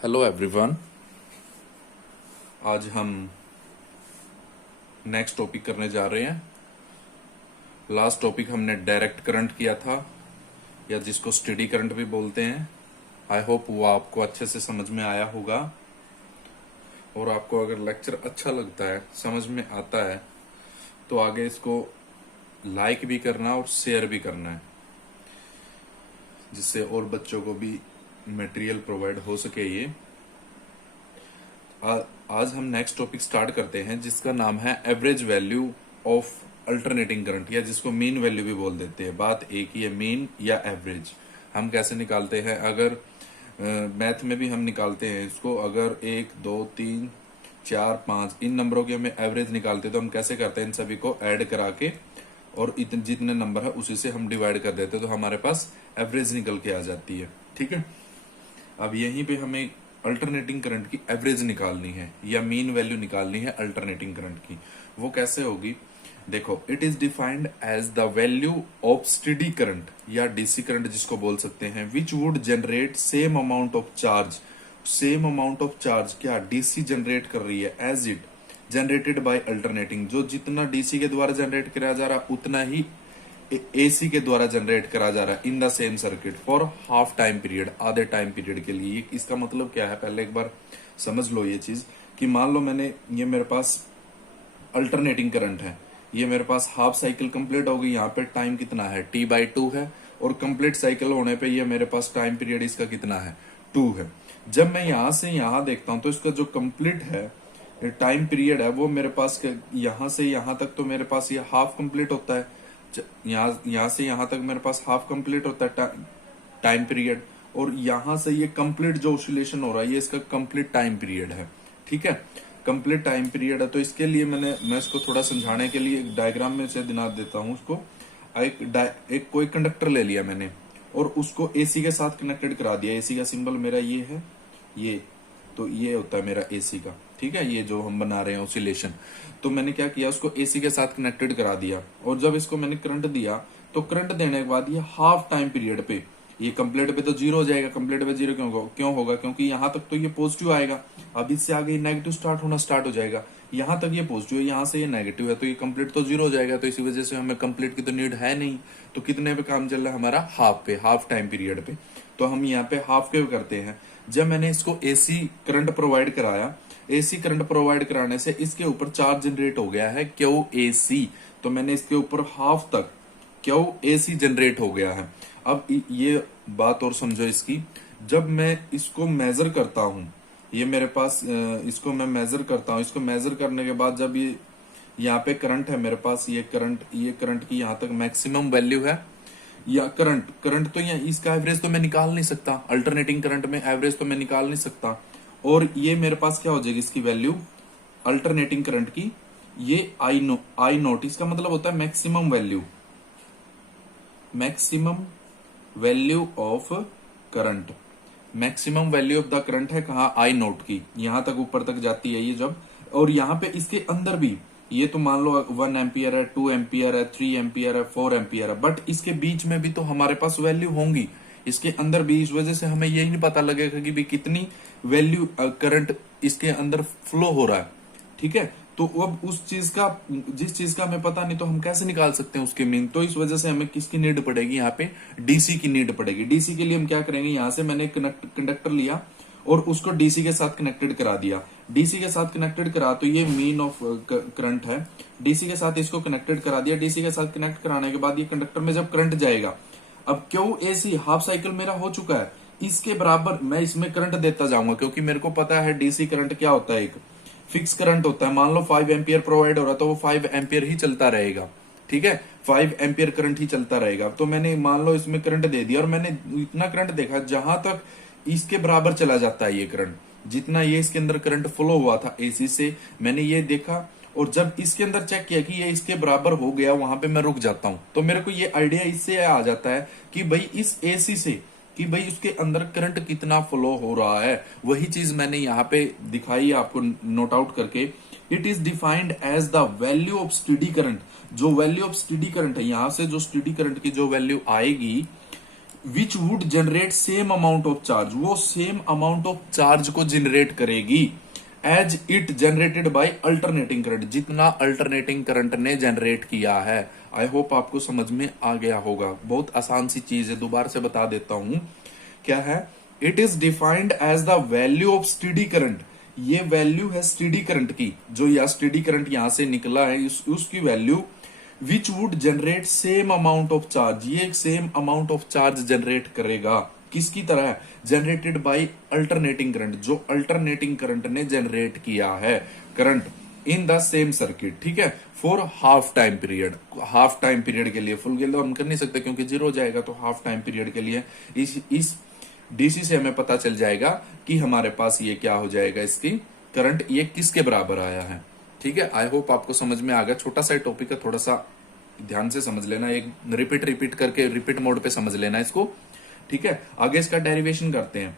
Hello everyone. आज हम next topic करने जा रहे हैं। लास्ट टॉपिक हमने डायरेक्ट करंट किया था, या जिसको स्टेडी करंट भी बोलते हैं। आई होप वो आपको अच्छे से समझ में आया होगा, और आपको अगर लेक्चर अच्छा लगता है, समझ में आता है, तो आगे इसको लाइक भी करना और शेयर भी करना है, जिससे और बच्चों को भी मटेरियल प्रोवाइड हो सके। ये आज हम नेक्स्ट टॉपिक स्टार्ट करते हैं, जिसका नाम है average value of alternating current, या जिसको मीन वैल्यू भी बोल देते हैं। बात एक ही है, मीन या एवरेज। हम कैसे निकालते हैं? अगर मैथ में भी हम निकालते हैं इसको। अगर 1 2 3 4 5 इन नंबरों की हमें एवरेज निकालते हैं, तो हम कैसे करते हैं? इन सभी को ऐड करा के और जितने नंबर है उसी से हम डिवाइड कर देते हैं, तो हमारे पास एवरेज निकल के आ जाती है। ठीक है, अब यहीं पे हमें अल्टरनेटिंग करंट की एवरेज निकालनी है, या मीन वैल्यू निकालनी है अल्टरनेटिंग करंट की। वो कैसे होगी? देखो, it is defined as the value of steady current, या डीसी करंट जिसको बोल सकते हैं, which would generate same amount of charge. Same amount of charge क्या डीसी जनरेट कर रही है, as it generated by alternating. जो जितना डीसी के द्वारा जनरेट किया जा रहा है, उतना ही एसी के द्वारा जनरेट करा जा रहा है in the same circuit for half time period, आधे टाइम पीरियड के लिए। इसका मतलब क्या है, पहले एक बार समझ लो ये चीज, कि मान लो ये मेरे पास अल्टरनेटिंग करंट है, ये मेरे पास हाफ साइकिल कंप्लीट हो गई। यहाँ पे टाइम कितना है? T/2 है, और कंप्लीट साइकिल होने पे ये मेरे पास टाइम पीरियड इसका कितना है? 2 है। जब मैं यहां से यहां देखता हूं, तो इसका जो कंप्लीट है टाइम पीरियड है, वो मेरे पास यहां से यहां तक तो मेरे पास ये हाफ कंप्लीट होता है। यहां से यहां तक मेरे पास हाफ कंप्लीट होता है टाइम पीरियड, और यहां से ये कंप्लीट जो ऑसिलेशन हो रहा है, ये इसका कंप्लीट टाइम पीरियड है। ठीक है, कंप्लीट टाइम पीरियड है। तो इसके लिए मैं इसको थोड़ा समझाने के लिए एक डायग्राम में से बना देता हूं उसको। एक कोई कंडक्टर ले लिया मैंने, और उसको एसी के साथ कनेक्टेड करा दिया। एसी का सिंबल मेरा ये है, ये तो ये होता है मेरा एसी का। ठीक है, ये जो हम बना रहे हैं ऑसिलेशन, तो मैंने क्या किया, उसको एसी के साथ कनेक्टेड करा दिया। और जब इसको मैंने करंट दिया, तो करंट देने के बाद ये हाफ टाइम पीरियड पे, ये कंप्लीट पे तो 0 हो जाएगा। कंप्लीट पे 0 क्यों होगा? क्योंकि यहां तक तो ये पॉजिटिव आएगा, अब इससे आगे नेगेटिव स्टार्ट हो जाएगा। यहां तक ये पॉजिटिव है, यहां से ये नेगेटिव है, तो ये कंप्लीट तो 0 हो जाएगा। तो इसी वजह से हमें कंप्लीट की तो नीड है नहीं। तो कितने पे काम चल रहा है हमारा? हाफ पे, हाफ टाइम पीरियड पे। तो हम यहाँ पे हाफ के करते हैं। जब मैंने इसको एसी करंट प्रोवाइड कराया, एसी करंट प्रोवाइड कराने से इसके ऊपर चार्ज जनरेट हो गया है, क्यू एसी। तो मैंने इसके ऊपर हाफ तक क्यू एसी जनरेट हो गया है। अब ये बात और समझो इसकी, जब मैं इसको मेजर करता हूं, ये मेरे पास इसको मैं मेजर करता हूं। इसको मेजर करने के बाद जब ये यहाँ पे करंट है मेरे पास, ये करंट की यहाँ तक मैक्सिमम वैल्यू है, या करंट तो यहाँ इसका एवरेज तो मैं निकाल नहीं सकता। अल्टरनेटिंग करंट में एवरेज तो मैं निकाल नहीं सकता। और ये मेरे पास क्या हो जाएगी इसकी वैल्यू, अल्टरनेटिंग करंट की, ये आई नोट। इसका मतलब होता है maximum value of current. Maximum value of the current है कहा? आई नोट की, यहां तक ऊपर तक जाती है ये जब। और यहाँ पे इसके अंदर भी, ये तो मान लो 1 एम्पियर है, 2 एम्पियर है, 3 एम्पियर है, 4 एम्पियर है, बट इसके बीच में भी तो हमारे पास वैल्यू होंगी, इसके अंदर भी। इस वजह से हमें यही नहीं पता लगेगा कि भी कितनी वैल्यू करंट इसके अंदर फ्लो हो रहा है। ठीक है, तो अब उस चीज का, जिस चीज का हमें पता नहीं, तो हम कैसे निकाल सकते हैं उसके मीन? तो इस वजह से हमें किसकी नीड पड़ेगी? यहाँ पे डीसी की नीड पड़ेगी। डीसी के लिए हम क्या करेंगे, यहां से मैंने कंडक्टर लिया और उसको डीसी के साथ कनेक्टेड करा दिया। डीसी के साथ कनेक्टेड करा, तो ये मीन ऑफ करंट है। डीसी के साथ इसको कनेक्टेड करा दिया। डीसी के साथ कनेक्ट कराने के बाद ये कंडक्टर में जब करंट जाएगा, अब क्यू एसी हाफ साइकिल मेरा हो चुका है, इसके बराबर मैं इसमें करंट देता जाऊंगा, क्योंकि मेरे को पता है डीसी करंट क्या होता है, एक फिक्स करंट होता है। मान लो 5 एम्पियर प्रोवाइड हो रहा है, तो वो 5 एम्पियर ही चलता रहेगा। ठीक है, 5 एम्पियर करंट ही चलता रहेगा। तो मैंने मान लो इसमें करंट दे दिया, और मैंने इतना करंट देखा जहां तक इसके बराबर चला जाता है ये करंट, जितना ये इसके अंदर करंट फ्लो हुआ था एसी से, मैंने ये देखा। और जब इसके अंदर चेक किया कि ये इसके बराबर हो गया, वहां पे मैं रुक जाता हूं। तो मेरे को ये आइडिया इससे आ जाता है कि भाई इस एसी से, कि भाई उसके अंदर करंट कितना फ्लो हो रहा है। वही चीज मैंने यहाँ पे दिखाई आपको नोट आउट करके। It is defined as the value of steady current. जो वैल्यू ऑफ स्टेडी करंट है, यहां से जो स्टेडी करंट की जो वैल्यू आएगी, which would generate same amount of charge, वो सेम अमाउंट ऑफ चार्ज को जनरेट करेगी as it generated by alternating current, जितना अल्टरनेटिंग करंट ने जनरेट किया है। आई होप आपको समझ में आ गया होगा, बहुत आसान सी चीज है, दोबारा से बता देता हूं क्या है। It is defined as the value of steady current, ये वैल्यू है स्टेडी करंट की, जो यह स्टेडी करंट यहां से निकला है उसकी value, which would generate same amount of charge, ये एक same amount of charge generate करेगा, किसकी तरह, जनरेटेड बाय अल्टरनेटिंग करंट, जो अल्टरनेटिंग करंट ने जनरेट किया है current in the same circuit, ठीक है, for half time period. Half time period के लिए, फुल के लिए हम कर नहीं सकते क्योंकि जीरो हो जाएगा, तो हाफ टाइम पीरियड के लिए इस डीसी से हमें पता चल जाएगा कि हमारे पास ये क्या हो जाएगा, इसकी करंट ये किसके बराबर आया है, ठीक है। आई होप आपको समझ में आ गया, छोटा सा टॉपिक है, थोड़ा सा ध्यान से समझ लेना, एक रिपीट करके रिपीट मोड पे समझ लेना इसको, ठीक है। आगे इसका डेरिवेशन करते हैं।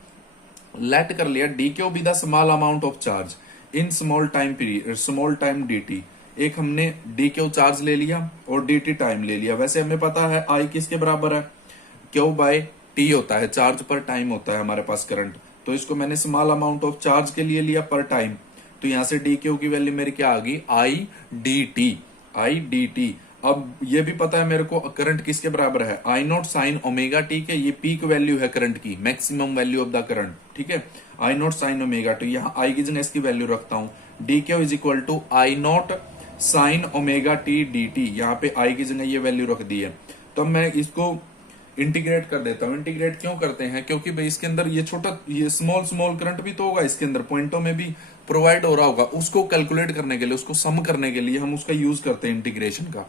लेट कर लिया D Q be the small amount of charge in small time period, small time dt, एक हमने डी क्यू चार्ज ले लिया और dt टाइम ले लिया। वैसे हमें पता है आई किसके बराबर है, क्यू बाय टी होता है, चार्ज पर टाइम होता है हमारे पास करंट, तो इसको मैंने स्मॉल अमाउंट ऑफ चार्ज के लिए लिया पर टाइम, तो यहां से डी क्यू की वैल्यू मेरी क्या आ गई, आई डी टी। अब ये भी पता है मेरे को करंट किसके बराबर है, I naught sine omega T के, ये पीक वैल्यू है करंट की, maximum value of the current, ठीक है, I naught sine omega T, यहाँ आई की जगह इसकी वैल्यू रखता हूं, D Q is equal to I naught sine omega T D T, यहाँ पे आई की जगह ये वैल्यू रख दी है। तो मैं इसको इंटीग्रेट कर देता हूं। इंटीग्रेट क्यों करते हैं, क्योंकि भाई इसके अंदर ये छोटा, ये स्मॉल करंट भी तो होगा, इसके अंदर पॉइंटों में भी प्रोवाइड हो रहा होगा, उसको कैलकुलेट करने के लिए, उसको सम करने के लिए हम उसका यूज करते हैं इंटीग्रेशन का।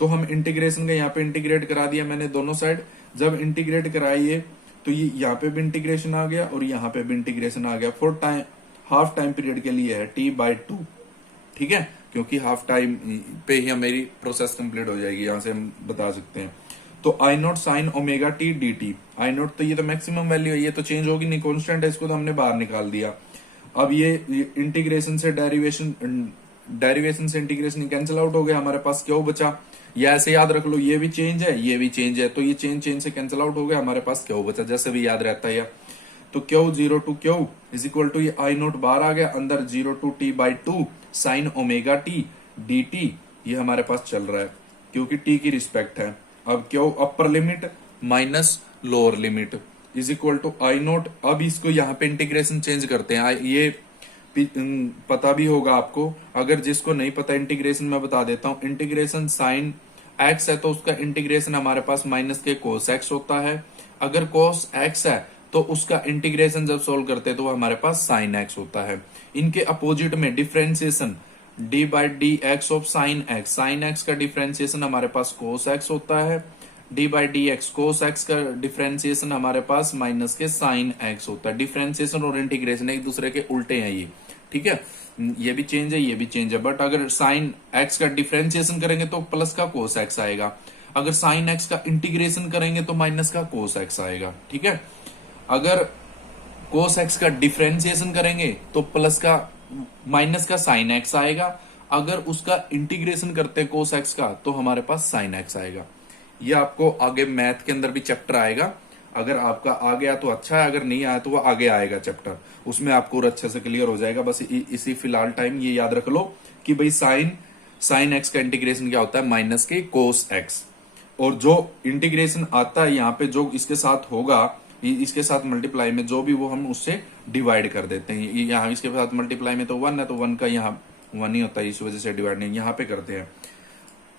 तो हम इंटीग्रेशन का यहाँ पे इंटीग्रेट करा दिया मैंने दोनों साइड, जब इंटीग्रेट कराइए तो ये यहाँ पे भी इंटीग्रेशन आ गया और यहाँ पे भी इंटीग्रेशन आ गया, for time half time period के लिए है t/2, ठीक है, क्योंकि हाफ टाइम पे ही मेरी प्रोसेस कंप्लीट हो जाएगी, यहां से हम बता सकते हैं। तो I naught sine omega T D t, I naught तो ये तो मैक्सिमम वैल्यू है, ये तो चेंज होगी नहीं, कॉन्स्टेंट है, इसको तो हमने बाहर निकाल दिया। अब ये इंटीग्रेशन से डेरिवेशन से इंटीग्रेशन कैंसिल आउट हो गया, हमारे पास क्यों बचा, या ऐसे याद रख लो, ये भी चेंज है ये भी चेंज है, तो ये चेंज से कैंसिल आउट हो गया, हमारे पास क्यों बचा, जैसे भी याद रहता है। तो Q 0 to Q is equal to, ये आई नॉट बाहर आ गया, अंदर 0 to t/2 sine omega T D T, ये हमारे पास चल रहा है क्योंकि t की रिस्पेक्ट है। अब Q upper limit minus lower limit is equal to I naught, अब इसको यहाँ पे इंटीग्रेशन चेंज करते हैं, ये पता भी होगा आपको, अगर जिसको नहीं पता इंटीग्रेशन मैं बता देता हूं। इंटीग्रेशन साइन एक्स है तो उसका इंटीग्रेशन हमारे पास माइनस के कोस एक्स होता है, अगर कोस एक्स है तो उसका इंटीग्रेशन जब सोल्व करते हैं तो वो हमारे पास साइन एक्स होता है। इनके अपोजिट में differentiation d/dx of sine x, sine x का डिफरेंशिएशन हमारे पास कोस एक्स होता है, d/dx कोस एक्स का डिफरेंशिएशन हमारे पास माइनस के साइन एक्स होता है। डिफरेंशिएशन और इंटीग्रेशन एक दूसरे के उल्टे हैं ये, ठीक है, ये भी चेंज है ये भी चेंज है, बट अगर साइन एक्स का डिफरेंशिएशन करेंगे तो प्लस का कोस एक्स आएगा, अगर साइन एक्स का इंटीग्रेशन करेंगे तो माइनस का कोस एक्स आएगा, ठीक है। अगर कोस एक्स का डिफरेंशिएशन करेंगे तो प्लस का माइनस का साइन एक्स आएगा, अगर उसका इंटीग्रेशन करते हैं कोस एक्स का तो हमारे पास साइन एक्स आएगा। ये आपको आगे मैथ के अंदर भी चैप्टर आएगा, अगर आपका आ गया तो अच्छा है, अगर नहीं आया तो वो आगे आएगा चैप्टर, उसमें आपको और अच्छे से क्लियर हो जाएगा। बस इसी फिलहाल टाइम ये याद रख लो कि भाई साइन एक्स का इंटीग्रेशन क्या होता है, माइनस के कोस एक्स, और जो इंटीग्रेशन आता है यहाँ पे जो इसके साथ होगा, इसके साथ मल्टीप्लाई में जो भी वो हम उससे डिवाइड कर देते हैं। यहाँ इसके साथ मल्टीप्लाई में तो 1 है, तो 1 का यहाँ 1 ही होता है, इस वजह से डिवाइड नहीं, यहाँ पे करते हैं।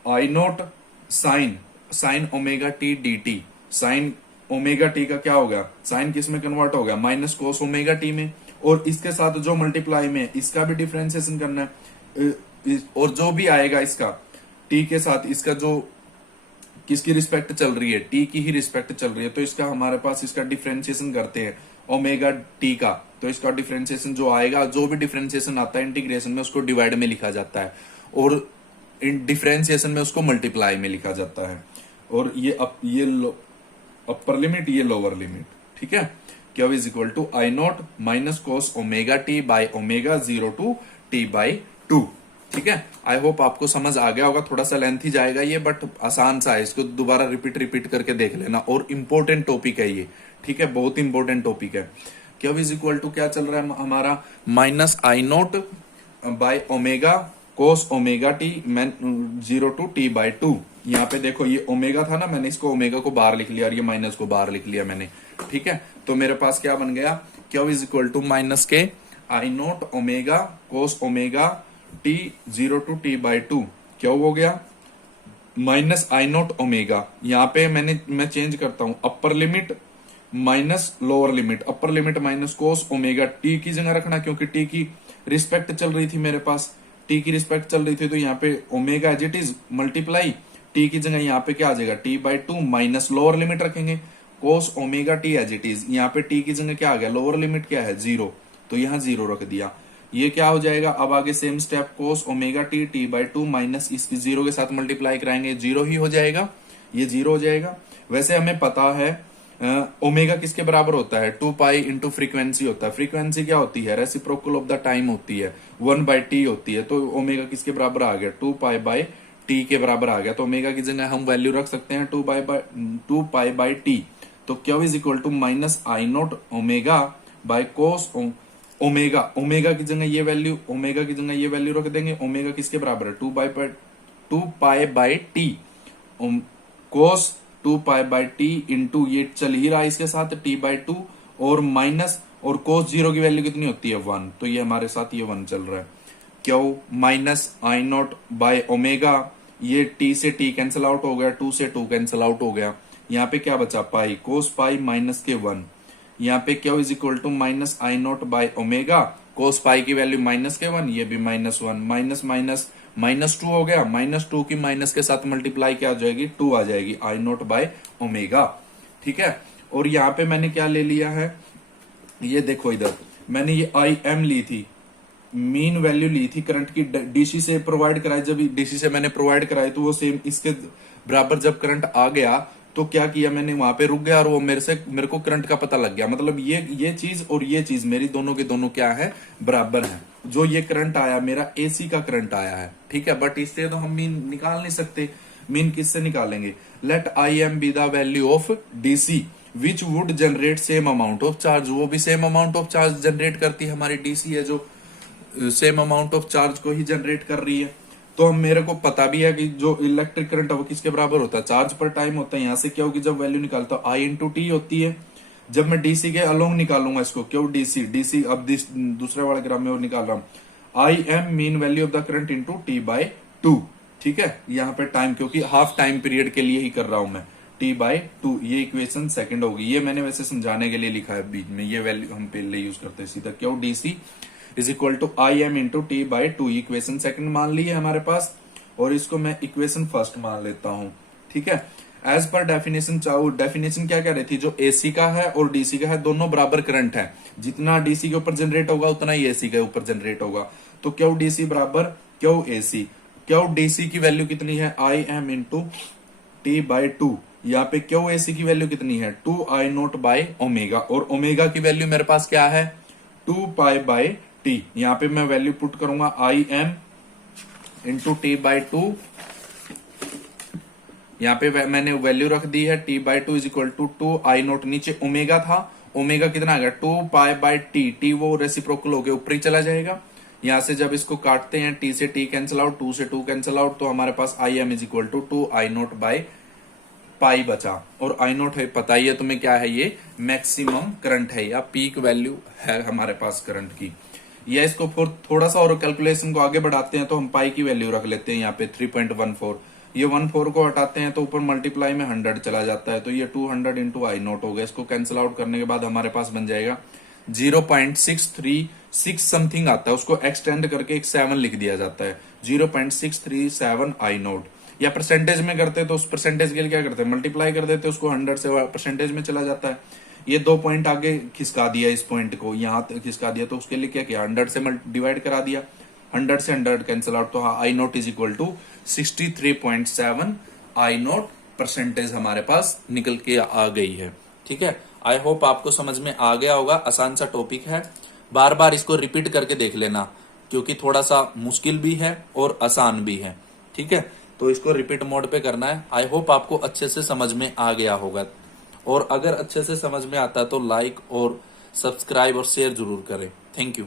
I naught sine omega T D t, sine omega t का क्या हो गया, साइन किस में कन्वर्ट हो गया, माइनस कोस ओमेगा टी में, और इसके साथ जो मल्टीप्लाई में इसका भी डिफरेंशिएशन करना है, और जो भी आएगा इसका टी के साथ, इसका जो किसकी रिस्पेक्ट चल रही है, टी की ही रिस्पेक्ट चल रही है, तो इसका हमारे पास इसका डिफरेंशिएशन करते हैं ओमेगा टी का, तो इसका डिफरेंशिएशन जो आएगा, जो भी डिफरेंशिएशन आता है इंटीग्रेशन में उसको डिवाइड में लिखा जाता है, और डिफरेंशिएशन में उसको मल्टीप्लाई में लिखा जाता है, और ये अपर लिमिट ये लोअर लिमिट, ठीक है। Q is equal to I naught minus cos omega T by omega 0 to t/2, ठीक है, आई होप आपको समझ आ गया होगा। थोड़ा सा लेंथी जाएगा ये, बट आसान सा है, इसको दोबारा रिपीट करके देख लेना। और इंपॉर्टेंट टॉपिक है ये, ठीक है, बहुत इंपॉर्टेंट टॉपिक है। क्यू इज इक्वल टू क्या चल रहा है हमारा, minus I naught bye omega cos omega T man 0 to t/2। यहाँ पे देखो ये ओमेगा था ना, मैंने इसको ओमेगा को बाहर लिख लिया और ये माइनस को बाहर लिख लिया मैंने, ठीक है। तो मेरे पास क्या बन गया, Q is equal to minus के I naught omega cos omega t 0 to t/2। क्या हो गया, माइनस आई नोट ओमेगा। यहाँ पे मैं चेंज करता हूं, अपर लिमिट माइनस लोअर लिमिट, अपर limit minus cos omega T की जगह रखना, क्योंकि टी की रिस्पेक्ट चल रही थी मेरे पास, टी की रिस्पेक्ट चल रही थी, तो यहाँ पे omega as it is multiply T की जगह यहाँ पे क्या आ जाएगा t/2 माइनस लोअर लिमिट रखेंगे cos omega T as it is. यहाँ पे टी की जगह क्या आ गया, लोअर लिमिट क्या है 0, तो यहाँ 0 रख दिया। ये क्या हो जाएगा, अब आगे सेम स्टेप कोस ओमेगा टी t/2 माइनस इसकी 0 के साथ मल्टीप्लाई कराएंगे, 0 ही हो जाएगा, ये 0 हो जाएगा। वैसे हमें पता है ओमेगा किसके बराबर होता है, 2 पाई इंटू फ्रीक्वेंसी होता है। फ्रीक्वेंसी क्या होती है, रेसिप्रोकल ऑफ द टाइम होती है, 1/t होती है। तो ओमेगा किसके बराबर आ गया, 2 पाई/t के बराबर आ गया। तो ओमेगा की जगह हम वैल्यू रख सकते हैं 2 पाई/t। तो Q is equal to minus I naught omega by cos omega, omega की जगह ये वैल्यू, ओमेगा की जगह ये वैल्यू रख देंगे। ओमेगा किसके बराबर है, 2 पाई/t कोस 2 पाई/t इंटू ये चल ही रहा है इसके साथ t/2 और माइनस, और कोस 0 की वैल्यू कितनी होती है 1, तो ये हमारे साथ ये 1 चल रहा है। क्यों, minus I naught by omega, ये t से t कैंसिल आउट हो गया, 2 से 2 कैंसिल आउट हो गया। यहाँ पे क्या बचा, पाई, कोस पाई माइनस के 1। यहाँ पे Q is equal to minus I naught by omega, cos pi की वैल्यू माइनस के 1, ये भी -1, माइनस माइनस -2 हो गया। -2 की माइनस के साथ मल्टीप्लाई क्या आ जाएगी, 2 आ जाएगी, आई नॉट बाय ओमेगा, ठीक है। और यहाँ पे मैंने क्या ले लिया है, ये देखो इधर मैंने ये आई एम ली थी, मीन वैल्यू ली थी करंट की, डीसी से प्रोवाइड कराई। जब डीसी से मैंने प्रोवाइड कराई तो वो सेम इसके बराबर जब करंट आ गया तो क्या किया मैंने, वहां पे रुक गया और वो मेरे को करंट का पता लग गया। मतलब ये चीज और ये चीज मेरी दोनों के दोनों क्या है, बराबर है। जो ये करंट आया मेरा एसी का करंट आया है, ठीक है, बट इससे तो हम मीन निकाल नहीं सकते। मीन किससे निकालेंगे, let I M be the value of DC which would generate same amount of charge. वो भी same amount of charge generate करती है, हमारी डीसी है जो सेम अमाउंट ऑफ चार्ज को ही जनरेट कर रही है। तो हम मेरे को पता भी है कि जो इलेक्ट्रिक करंट है वो किसके बराबर होता है, चार्ज पर टाइम होता है। यहाँ से क्या होगी, जब वैल्यू निकालता हूं आई इंटू टी होती है। जब मैं डीसी के अलोंग निकालूंगा इसको, क्यों डीसी अब दूसरे वाले ग्राम में और निकाल रहा हूं, I am mean value of the current into t/2, ठीक है। यहाँ पे टाइम क्योंकि हाफ टाइम पीरियड के लिए ही कर रहा हूं मैं, t/2, ये इक्वेशन सेकंड होगी। ये मैंने वैसे समझाने के लिए लिखा है बीच में, ये वैल्यू हम पहले यूज करते हैं सीधा, क्यों DC is equal to I M into t/2, equation second मान ली है हमारे पास, और इसको मैं इक्वेशन फर्स्ट मान लेता हूं, ठीक है। एज पर डेफिनेशन डेफिनेशन क्या कह रही थी, जो एसी का है और डीसी का है दोनों बराबर करंट है, जितना डीसी के ऊपर जनरेट होगा उतना ही एसी के ऊपर जनरेट होगा। तो क्यू डीसी बराबर क्यू एसी, क्यू डीसी की वैल्यू कितनी है, आई एम इंटू t/2। यहाँ पे क्यू एसी की वैल्यू कितनी है, 2 आई नोट बाय ओमेगा, और ओमेगा की वैल्यू मेरे पास क्या है 2 पाई/t। यहाँ पे मैं वैल्यू पुट करूंगा आई एम इंटू t/2, यहाँ पे मैंने वैल्यू रख दी है t/2 is equal to 2 I naught, नीचे ओमेगा था, ओमेगा कितना आ गया 2 पाई/t, टी वो रेसिप्रोकल होके ऊपर ही चला जाएगा। यहां से जब इसको काटते हैं t से t कैंसिल आउट, 2 से 2 कैंसिल आउट, तो हमारे पास I m is equal to 2 I naught by pi बचा। और आई नोट है पता ही है तुम्हें क्या है, ये मैक्सिमम करंट है या पीक वैल्यू है हमारे पास करंट की। या इसको फिर थोड़ा सा और कैलकुलेशन को आगे बढ़ाते हैं तो हम पाई की वैल्यू रख लेते हैं यहाँ पे 3.14। ये 14 को हटाते हैं तो ऊपर मल्टीप्लाई में 100 चला जाता है, तो ये 200 इंटू आई नोट हो गया। इसको कैंसिल आउट करने के बाद हमारे पास बन जाएगा 0.636 समथिंग आता है, उसको एक्सटेंड करके एक 7 लिख दिया जाता है, 0.637 आई नोट। या परसेंटेज में करते हैं तो उस परसेंटेज के लिए क्या करते हैं, मल्टीप्लाई कर देते हैं उसको, 100 से परसेंटेज में चला जाता है। ये 2 पॉइंट आगे खिसका दिया, इस पॉइंट को यहाँ खिसका दिया, तो उसके लिए क्या किया, 100 से डिवाइड करा दिया, 100 से 100 कैंसिल आउट, तो हाँ I naught is equal to 63.7 I naught percentage हमारे पास निकल के आ गई है, ठीक है। आई होप आपको समझ में आ गया होगा, आसान सा टॉपिक है, बार बार इसको रिपीट करके देख लेना। क्योंकि थोड़ा सा मुश्किल भी है और आसान भी है। ठीक है, तो इसको रिपीट मोड पे करना है। आई होप आपको अच्छे से समझ में आ गया होगा, और अगर अच्छे से समझ में आता है तो लाइक और सब्सक्राइब और शेयर जरूर करें। Thank you.